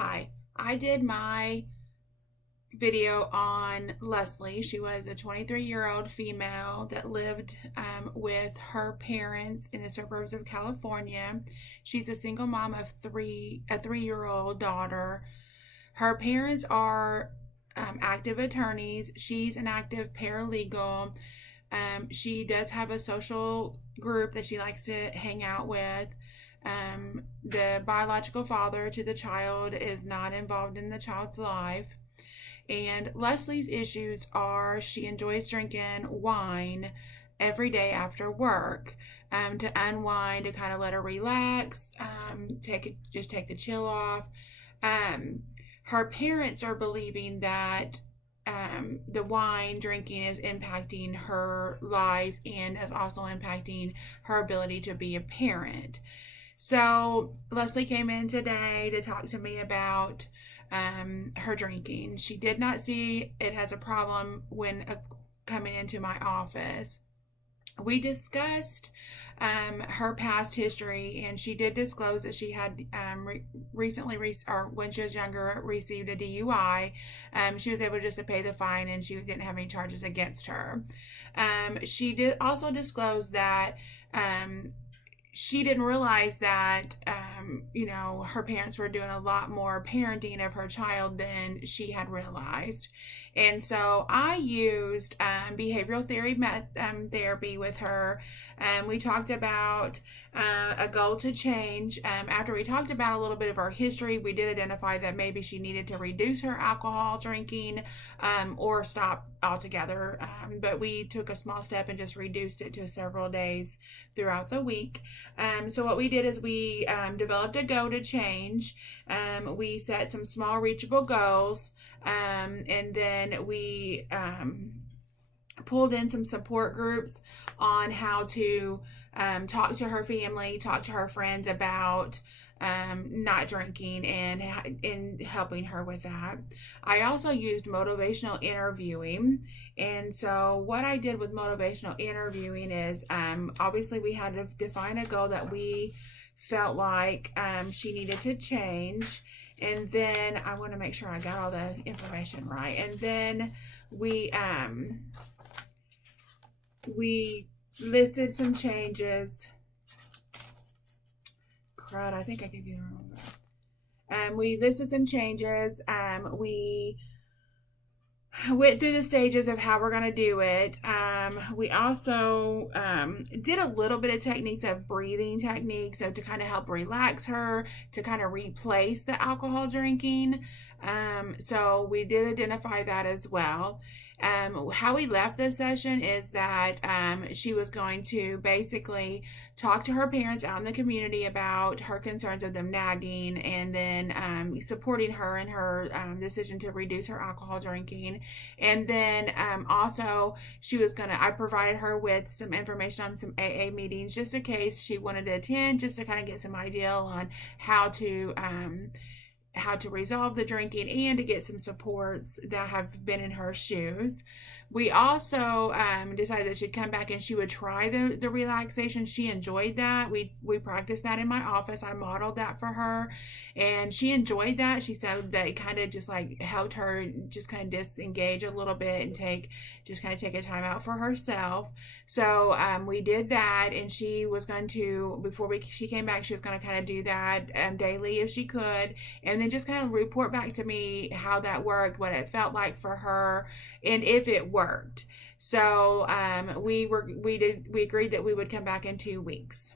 Hi, I did my video on Leslie. She was a 23-year-old female that lived with her parents in the suburbs of California. She's a single mom of a 3-year-old daughter. Her parents are active attorneys. She's an active paralegal. She does have a social group that she likes to hang out with. The biological father to the child is not involved in the child's life. And Leslie's issues are she enjoys drinking wine every day after work to unwind, to kind of let her relax, just take the chill off. Her parents are believing that the wine drinking is impacting her life and is also impacting her ability to be a parent. So Leslie came in today to talk to me about her drinking. She did not see it as a problem when coming into my office. We discussed her past history, and she did disclose that she had recently, or when she was younger, received a DUI. She was able just to pay the fine, and she didn't have any charges against her. She did also disclose that she didn't realize that, her parents were doing a lot more parenting of her child than she had realized. And so I used behavioral therapy with her. We talked about a goal to change. After we talked about a little bit of her history, we did identify that maybe she needed to reduce her alcohol drinking or stop altogether. But we took a small step and just reduced it to several days throughout the week. So what we did is we developed a goal to change. We set some small reachable goals, and then we pulled in some support groups on how to talk to her family, talk to her friends about not drinking and helping her with that. I also used motivational interviewing. And so what I did with motivational interviewing is obviously we had to define a goal that we felt like she needed to change. And then I want to make sure I got all the information right. And then we listed some changes. Crud, I think I gave you the wrong one. We listed some changes. We went through the stages of how we're going to do it. We also did a little bit of techniques of breathing techniques, so to kind of help relax her, to kind of replace the alcohol drinking. So we did identify that as well. How we left this session is that she was going to basically talk to her parents out in the community about her concerns of them nagging, and then supporting her in her decision to reduce her alcohol drinking. And then also I provided her with some information on some AA meetings just in case she wanted to attend, just to kind of get some idea on how to resolve the drinking and to get some supports that have been in her shoes. We also decided that she'd come back and she would try the relaxation. She enjoyed that. We practiced that in my office. I modeled that for her, and she enjoyed that. She said that it kind of just like helped her just kind of disengage a little bit and take a time out for herself. So we did that, and she was going to, she came back, she was going to kind of do that daily if she could, and then just kind of report back to me how that worked, what it felt like for her, and if it worked. So we agreed that we would come back in 2 weeks.